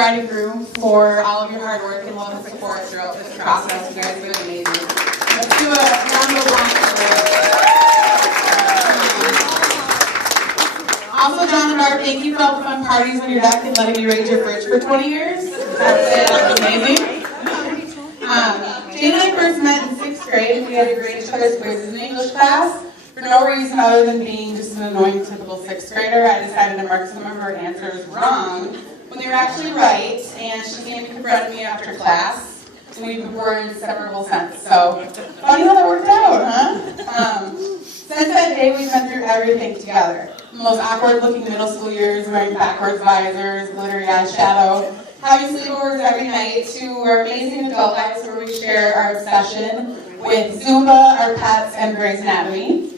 bride and groom, for all of your hard work and love and support throughout this process. You guys have been amazing. Let's do a round of applause for Also, John and Barb, thank you for all the fun parties on your deck and letting me raid your fridge for 20 years. That's amazing. Jane and I first met in 6th grade, and we had to grade each other's quizzes in English class. For no reason other than being just an annoying typical 6th grader, I decided to mark some of her answers wrong when they were actually right, and she came and confronted me after class, and we've been inseparable since. So, funny how that worked out, huh? Since that day, we've been through everything together. The most awkward-looking middle school years, wearing backwards visors, glittery eyeshadow, having sleepovers every night, to our amazing adult lives where we share our obsession with Zumba, our pets, and Grey's Anatomy.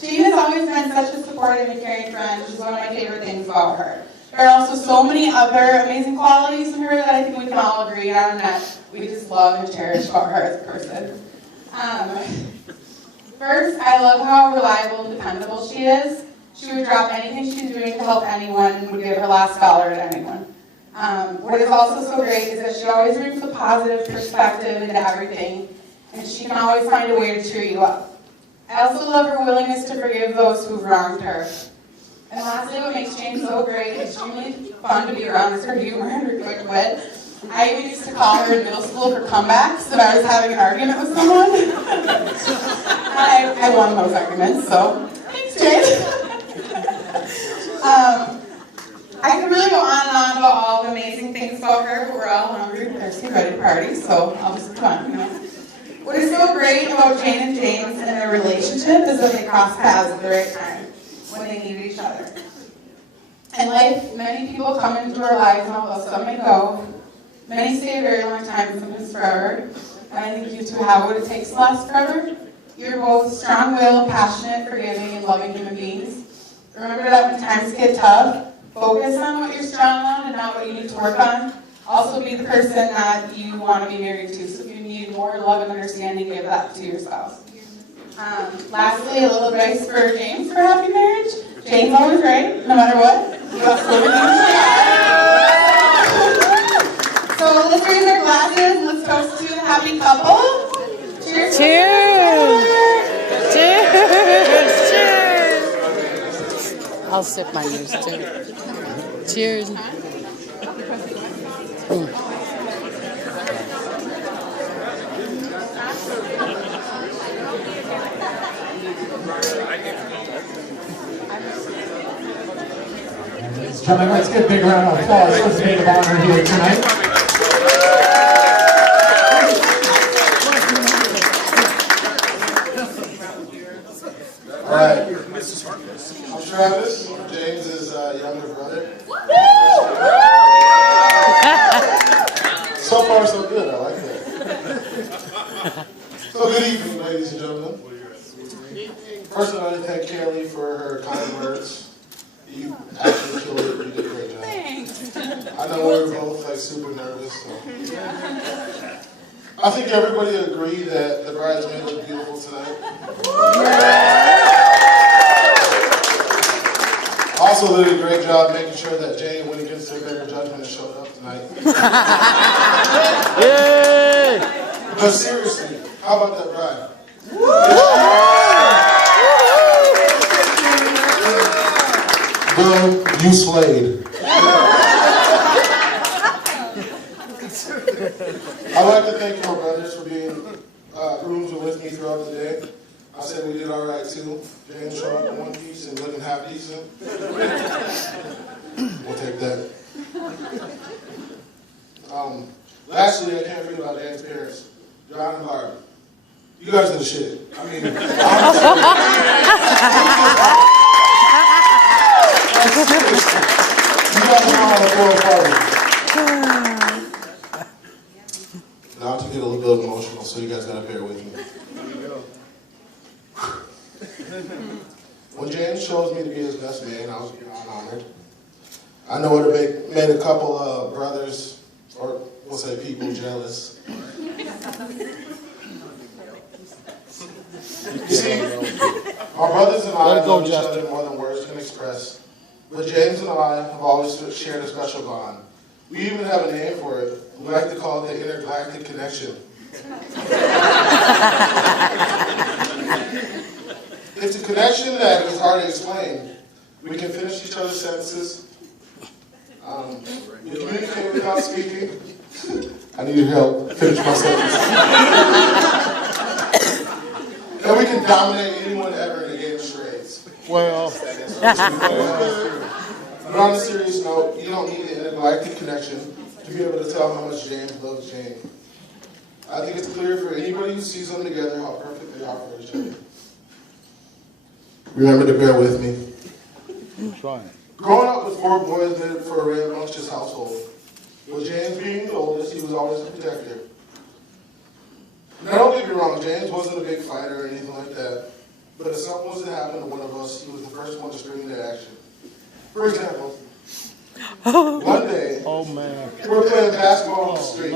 Jane has always been such a supportive and caring friend, which is one of my favorite things about her. There are also so many other amazing qualities in her that I think we can all agree on that we just love and cherish about her as a person. First, I love how reliable and dependable she is. She would drop anything she's doing to help anyone and would give her last dollar to anyone. What is also so great is that she always brings a positive perspective into everything, and she can always find a way to cheer you up. I also love her willingness to forgive those who've wronged her. And lastly, what makes Jane so great and extremely fun to be around is her humor and her quick wit. I even used to call her in middle school for comebacks if I was having an argument with someone. I won those arguments, so thanks, Jane. I could really go on and on about all the amazing things about her, but we're all hungry and thirsty, ready to party, so I'll just come on, What is so great about Jane and James and their relationship is that they cross paths at the right time, when they need each other. In life, many people come into our lives and although some may go, many stay a very long time, sometimes forever, and I think you two have what it takes to last forever. You're both strong-willed, passionate, forgiving, and loving human beings. Remember that when times get tough, focus on what you're strong on and not what you need to work on. Also be the person that you want to be married to. So if you need more love and understanding, give that to your spouse. Lastly, a little advice for James for happy marriage. Jane's always right, no matter what. You have to live in So let's raise our glasses and let's toast to the happy couple. Cheers. Cheers. Cheers. Cheers. I'll sip my news too. Cheers. Gentlemen, let's give a big round of applause for the maid of honor here tonight. All right, I'm Travis, James's younger brother. So far, so good. I like that. So good evening, ladies and gentlemen. First, I'd like to thank Kelly for her kind words. You actually killed it. You did a great job. Thanks. I know we were both like super nervous. So. I think everybody agreed that the bridesmaid looked beautiful tonight. Also did a great job making sure that Jane went against her better judgment and showed up tonight. Yay! But seriously, how about that bride? Girl, you slayed. I'd like to thank my brothers for being grooms with me throughout the day. I said we did all right too. James showed up in one piece and looking half decent. We'll take that. Lastly, I can't forget about Dan's parents, John and Barb. You guys are the shit. I mean, you guys are on a world party. Now to get a little bit emotional, so you guys gotta bear with me. When James chose me to be his best man, I was beyond honored. I know it made a couple of brothers, or we'll say people, jealous. You see, our brothers and I love each other more than words can express. but James and I have always shared a special bond. We even have a name for it. We like to call it the intergalactic connection. It's a connection that is hard to explain. We can finish each other's sentences. We communicate without speaking. I need your help. Finish my sentence. And we can dominate anyone ever in a game of charades. Well. But on a serious note, you don't need the intergalactic connection to be able to tell how much James loves Jane. I think it's clear for anybody who sees them together how perfect they are for each other. Remember to bear with me. Growing up with 4 boys made it for a rambunctious household. With James being the oldest, he was always a protector. Now don't get me wrong, James wasn't a big fighter or anything like that. But if something was to happen to one of us, he was the first one to spring into action. For example, one day, we were playing basketball on the street.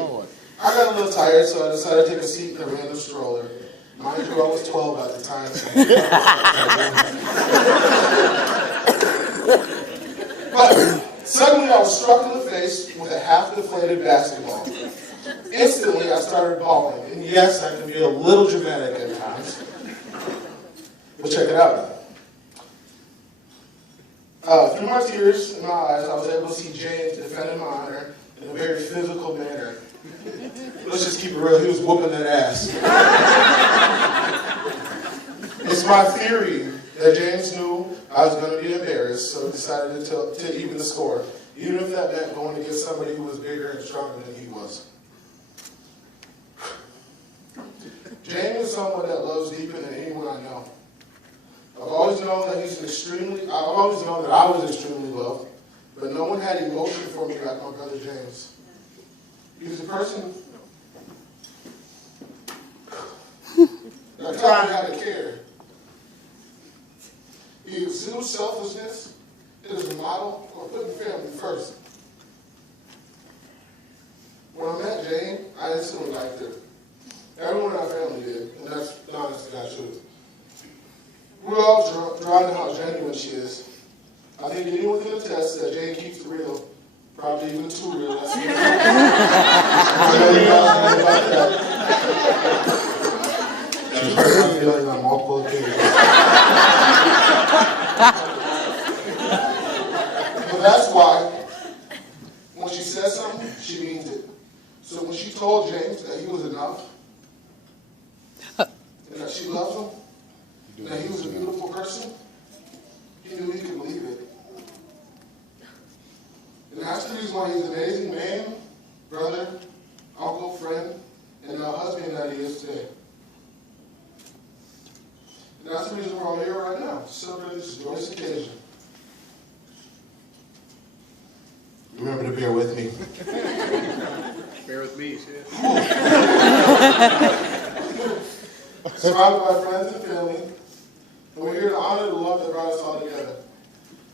I got a little tired, so I decided to take a seat in a random stroller. Mind you, I was 12 at the time. But suddenly I was struck in the face with a half-deflated basketball. Instantly, I started bawling. And yes, I can be a little dramatic at times. But check it out. Through my tears in my eyes, I was able to see James defending my honor in a very physical manner. Let's just keep it real, he was whooping that ass. It's my theory that James knew I was going to be embarrassed, so he decided to even the score, even if that meant going against somebody who was bigger and stronger than he was. James is someone that loves deeper than anyone I know. I've always known that I was extremely loved, but no one had emotion for me like my brother James. He was a person that taught me how to care. He exudes selflessness. It is a model for putting family first. When I met Jane, I instantly liked her. Everyone in our family did, and that's the honest to God truth. We're all drawn to how genuine she is. I think anyone can attest that Jane keeps it real, probably even too real. That's I know you guys know about that. She's hurt my feelings on multiple occasions. But that's why, when she says something, she means it. So when she told James that he was enough, and that she loves him, and that he was a beautiful person, he knew he could believe it. And that's the reason why he's an amazing man, brother, uncle, friend, and now husband that he is today. And that's the reason we're all here right now, to celebrate this joyous occasion. Remember to bear with me. Bear with me, shit. Surrounded by friends and family, and we're here to honor the love that brought us all together.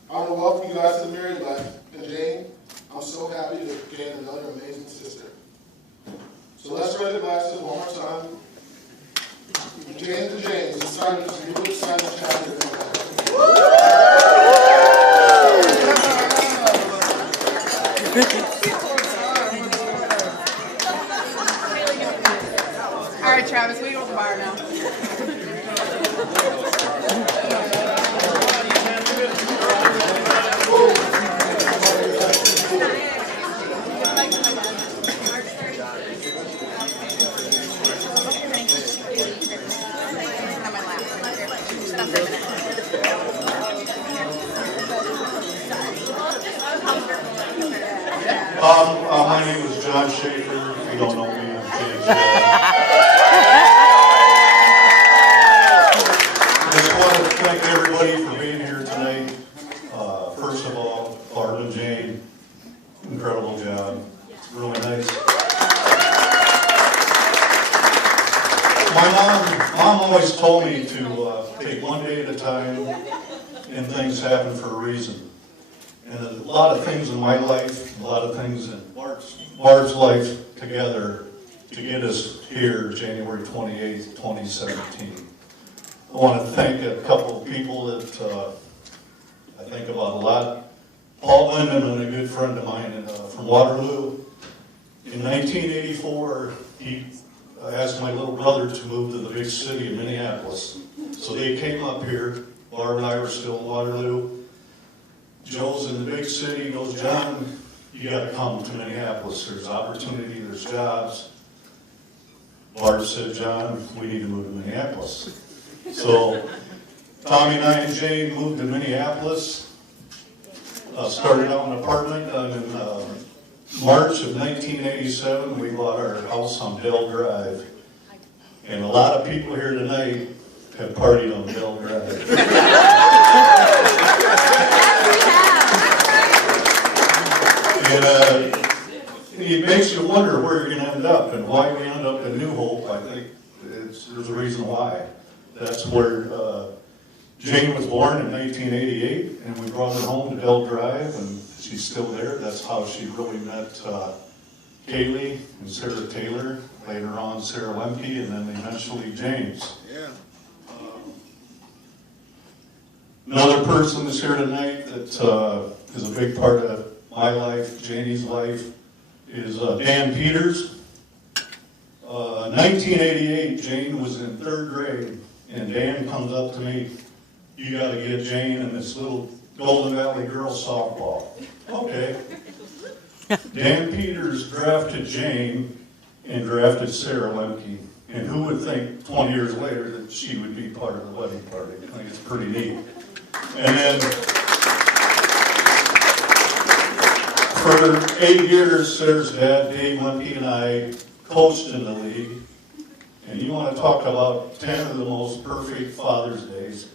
I want to welcome you guys to the married life. And Jane, I'm so happy to gain another amazing sister. So let's raise the glasses one more time. James and James, it's time to just really exciting chapter in your life. All right, Travis, we go to the bar now. My name is John Schaefer. If you don't know me, I'm James. I just want to thank everybody for being here tonight. First of all, Clark and Jane, incredible job. Really nice. My mom always told me to take one day at a time, and things happen for a reason. And a lot of things in my life, a lot of things in Bart's life together to get us here January 28th, 2017. I want to thank a couple of people that I think about a lot. Paul Lindeman, a good friend of mine from Waterloo. In 1984, he asked my little brother to move to the big city of Minneapolis. So they came up here. Barb and I were still in Waterloo. Joe's in the big city. He goes, John, you got to come to Minneapolis. There's opportunity, there's jobs. Barb said, John, we need to move to Minneapolis. So Tommy and I and Jane moved to Minneapolis. Started out in an apartment, and in March of 1987, we bought our house on Dell Drive. And a lot of people here tonight have partied on Dell Drive. And it makes you wonder where you're going to end up and why we end up in New Hope. I think there's a reason why. That's where Jane was born in 1988, and we brought her home to Dell Drive, and she's still there. That's how she really met Kaylee and Sarah Taylor, later on Sarah Lemke, and then eventually James. Yeah. Another person that's here tonight that is a big part of my life, Janie's life, is Dan Peters. 1988, Jane was in 3rd grade, and Dan comes up to me, you got to get Jane in this little Golden Valley girls softball. Okay. Dan Peters drafted Jane and drafted Sarah Lemke. And who would think 20 years later that she would be part of the wedding party? I think it's pretty neat. And then for 8 years, Sarah's dad, Dave Lemke, and I coached in the league. And you want to talk about 10 of the most perfect Father's Days.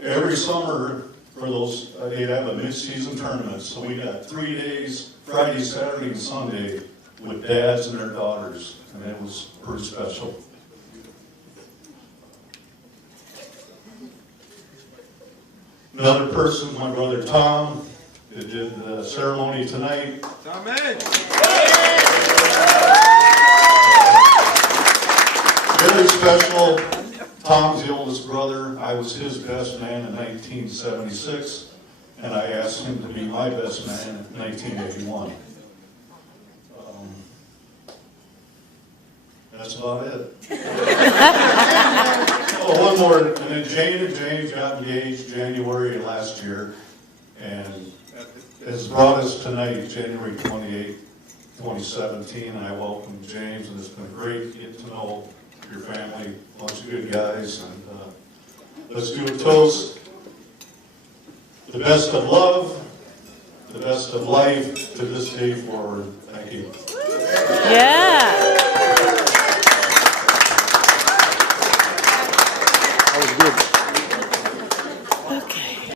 Every summer for those, they'd have a mid-season tournament. So we got 3 days, Friday, Saturday, and Sunday, with dads and their daughters. And it was pretty special. Another person, my brother Tom, that did the ceremony tonight. Amen. Very special. Tom's the oldest brother. I was his best man in 1976, and I asked him to be my best man in 1981. That's about it. Oh, one more. And then Jane and James got engaged January of last year, and has brought us tonight, January 28, 2017, and I welcome James, and it's been great to get to know your family, a bunch of good guys, and let's do a toast. The best of love, the best of life to this day forward. Thank you. Yeah.